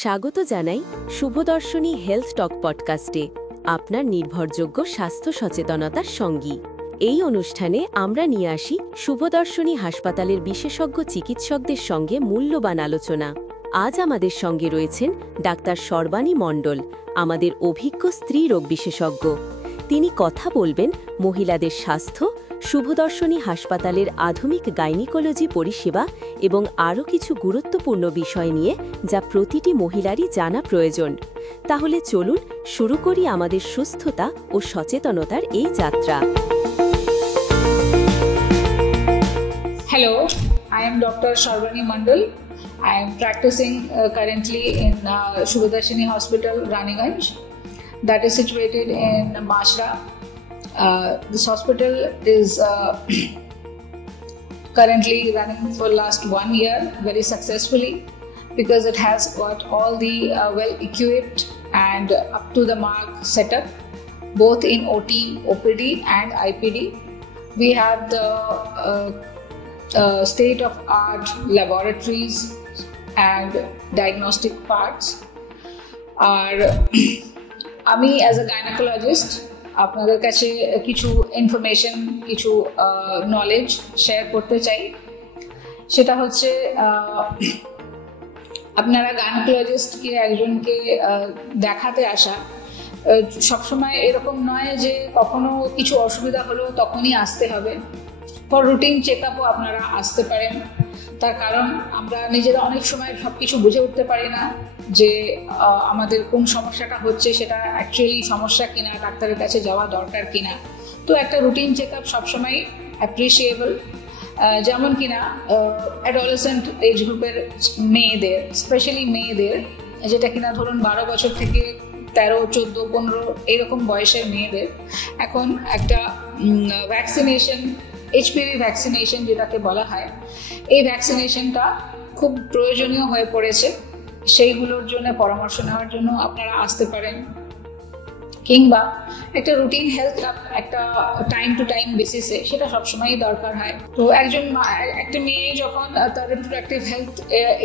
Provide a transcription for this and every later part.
স্বাগত জানাই শুভদর্শনী হেলথ টক পডকাস্টে, আপনার নির্ভরযোগ্য স্বাস্থ্য সচেতনতার সঙ্গী। এই অনুষ্ঠানে আমরা নিয়ে আসি শুভদর্শনী হাসপাতালের বিশেষজ্ঞ চিকিৎসকদের সঙ্গে মূল্যবান আলোচনা। আজ আমাদের সঙ্গে রয়েছেন ডাক্তার সর্বাণী মণ্ডল, আমাদের অভিজ্ঞ স্ত্রী রোগ বিশেষজ্ঞ। তিনি কথা বলবেন মহিলাদের স্বাস্থ্য, শুভদর্শনী হাসপাতালের আধুনিক গাইনিকোলজি পরিষেবা এবং আরও কিছু গুরুত্বপূর্ণ বিষয় নিয়ে, যা প্রতিটি মহিলারই জানা প্রয়োজন। তাহলে চলুন শুরু করি আমাদের সুস্থতা ও সচেতনতার এই যাত্রা। Hello, I am Dr. Sarbani Mandal. I am practicing currently in Shubhadarshini Hospital, Raniganj, that is situated in Mashra. This hospital is currently running for last 1 year very successfully because it has got all the well-equipped and up-to-the-mark setup, both in OT, OPD and IPD. We have the state-of-art laboratories and diagnostic parts. আমি as a gynecologist আপনাদের কাছে কিছু information, কিছু knowledge share করতে চাই। সেটা হচ্ছে আপনারা গাইনোকোলজিস্টকে একজনকে দেখাতে আসা সবসময় এরকম নয় যে কখনো কিছু অসুবিধা হলো তখনই আসতে হবে। ফর রুটিন চেক আপও আপনারা আসতে পারেন। তার কারণ আমরা নিজেরা অনেক সময় সব কিছু বুঝে উঠতে পারি না যে আমাদের কোন সমস্যাটা হচ্ছে, সেটা অ্যাকচুয়ালি সমস্যা কিনা, ডাক্তারের কাছে যাওয়া দরকার কিনা। তো একটা রুটিন চেক আপ সবসময় অ্যাপ্রিসিয়েবল। যেমন কিনা অ্যাডোলেসেন্ট এজ গ্রুপের মেয়েদের, স্পেশালি মেয়েদের, যেটা কিনা ধরুন 12 বছর থেকে 13, 14, 15 এরকম বয়সের মেয়েদের এখন একটা ভ্যাকসিনেশন, এইচপিভি ভ্যাকসিনেশন যেটাকে বলা হয়, এই ভ্যাকসিনেশনটা খুব প্রয়োজনীয় হয়ে পড়েছে। সেইগুলোর জন্য পরামর্শ নেওয়ার জন্য আপনারা আসতে পারেন, কিংবা একটা রুটিন হেলথ ক্লাব একটা টাইম টু টাইম বেসিসে সেটা সবসময়ই দরকার হয়। তো একটা মেয়ে যখন তার রিপ্রোডাক্টিভ হেলথ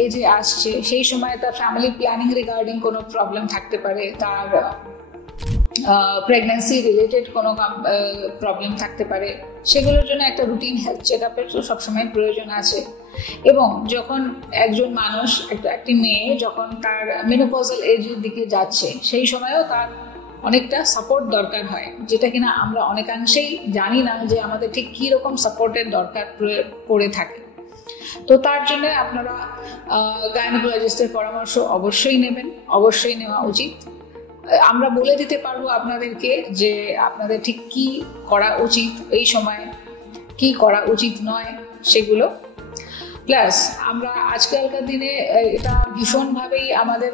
এজে আসছে, সেই সময় তার ফ্যামিলি প্ল্যানিং রিগার্ডিং কোনো প্রবলেম থাকতে পারে, তার প্রেগন্যান্সি রিলেটেড কোনো প্রবলেম থাকতে পারে, সেগুলোর জন্য একটা রুটিন হেলথ চেক আপের তো সবসময় প্রয়োজন আছে। এবং যখন একজন মানুষ, একটি মেয়ে যখন তার মেনোপজাল এজের দিকে যাচ্ছে, সেই সময়ও তার অনেকটা সাপোর্ট দরকার হয়, যেটা কিনা আমরা অনেকাংশেই জানি না যে আমাদের ঠিক কী রকম সাপোর্টের দরকার পড়ে থাকে। তো তার জন্য আপনারা গাইনোকোলজিস্টের পরামর্শ অবশ্যই নেবেন, অবশ্যই নেওয়া উচিত। আমরা বলে দিতে পারবো আপনাদেরকে যে আপনাদের ঠিক কি করা উচিত, এই সময় কি করা উচিত নয় সেগুলো। প্লাস আমরা আজকালকার দিনে এটা ভীষণভাবেই আমাদের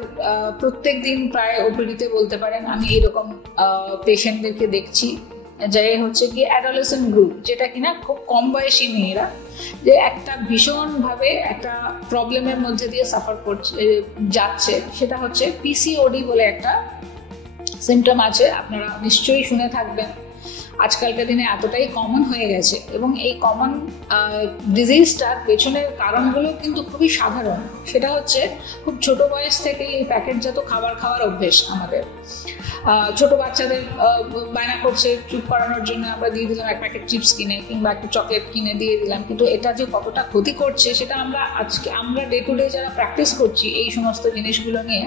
প্রত্যেক দিন প্রায় ওপিডিতে বলতে পারেন আমি এরকম পেশেন্টদেরকে দেখছি, যাই হচ্ছে কি অ্যাডোলেসেন্ট গ্রুপ, যেটা কিনা খুব কম বয়সী মেয়েরা, যে একটা ভীষণভাবে একটা প্রবলেমের মধ্যে দিয়ে সাফার করছে যাচ্ছে। সেটা হচ্ছে পিসিওডি বলে একটা সিমটম আছে, আপনারা নিশ্চয়ই শুনে থাকবেন। আজকালকার দিনে এতটাই কমন হয়ে গেছে, এবং এই কমন ডিজিজটার পেছনের কারণগুলো কিন্তু খুবই সাধারণ। সেটা হচ্ছে খুব ছোট বয়স থেকে এই প্যাকেটজাত খাবার খাওয়ার অভ্যেস আমাদের। ছোট বাচ্চাদের বায়না করছে, চুপ করানোর জন্য আমরা দিয়ে দিলাম এক প্যাকেট চিপস কিনে, কিংবা একটা চকলেট কিনে দিয়ে দিলাম, কিন্তু এটা যে কতটা ক্ষতি করছে সেটা আমরা ডে টু ডে যারা প্র্যাকটিস করছি এই সমস্ত জিনিসগুলো নিয়ে,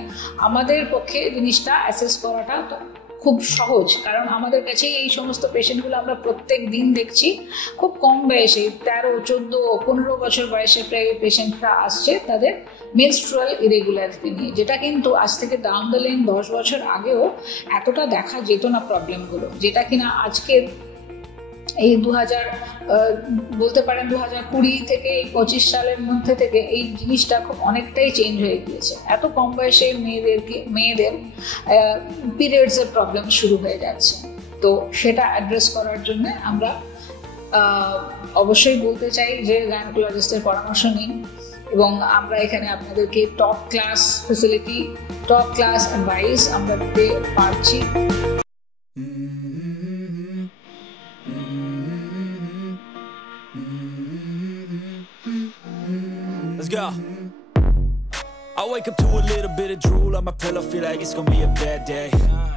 আমাদের পক্ষে জিনিসটা অ্যাসেস করাটা খুব সহজ। কারণ আমাদের কাছে এই সমস্ত পেশেন্টগুলো আমরা প্রত্যেক দিন দেখছি, খুব কম বয়সে 13, 14, 15 বছর বয়সে প্রায় পেশেন্টরা আসছে তাদের মেনস্ট্রুয়াল ইরেগুলারিটি নিয়ে, যেটা কিন্তু আজ থেকে ডাউন দ্য লাইন 10 বছর আগেও এতটা দেখা যেত না প্রবলেমগুলো, যেটা কিনা আজকের এই বলতে পারেন 2020 থেকে 25 সালের মধ্যে থেকে এই জিনিসটা খুব অনেকটাই চেঞ্জ হয়ে গিয়েছে। এত কম বয়সে মেয়েদের পিরিয়ডসের প্রবলেম শুরু হয়ে যাচ্ছে। তো সেটা অ্যাড্রেস করার জন্য আমরা অবশ্যই বলতে চাই যে গাইনোকোলজিস্টের পরামর্শ নিন, এবং আমরা এখানে আপনাদেরকে top class facility, top class advice আমরা দিতে পারছি। Let's go. I wake up to a little bit of drool my pillow, feel like it's gonna be a bad day.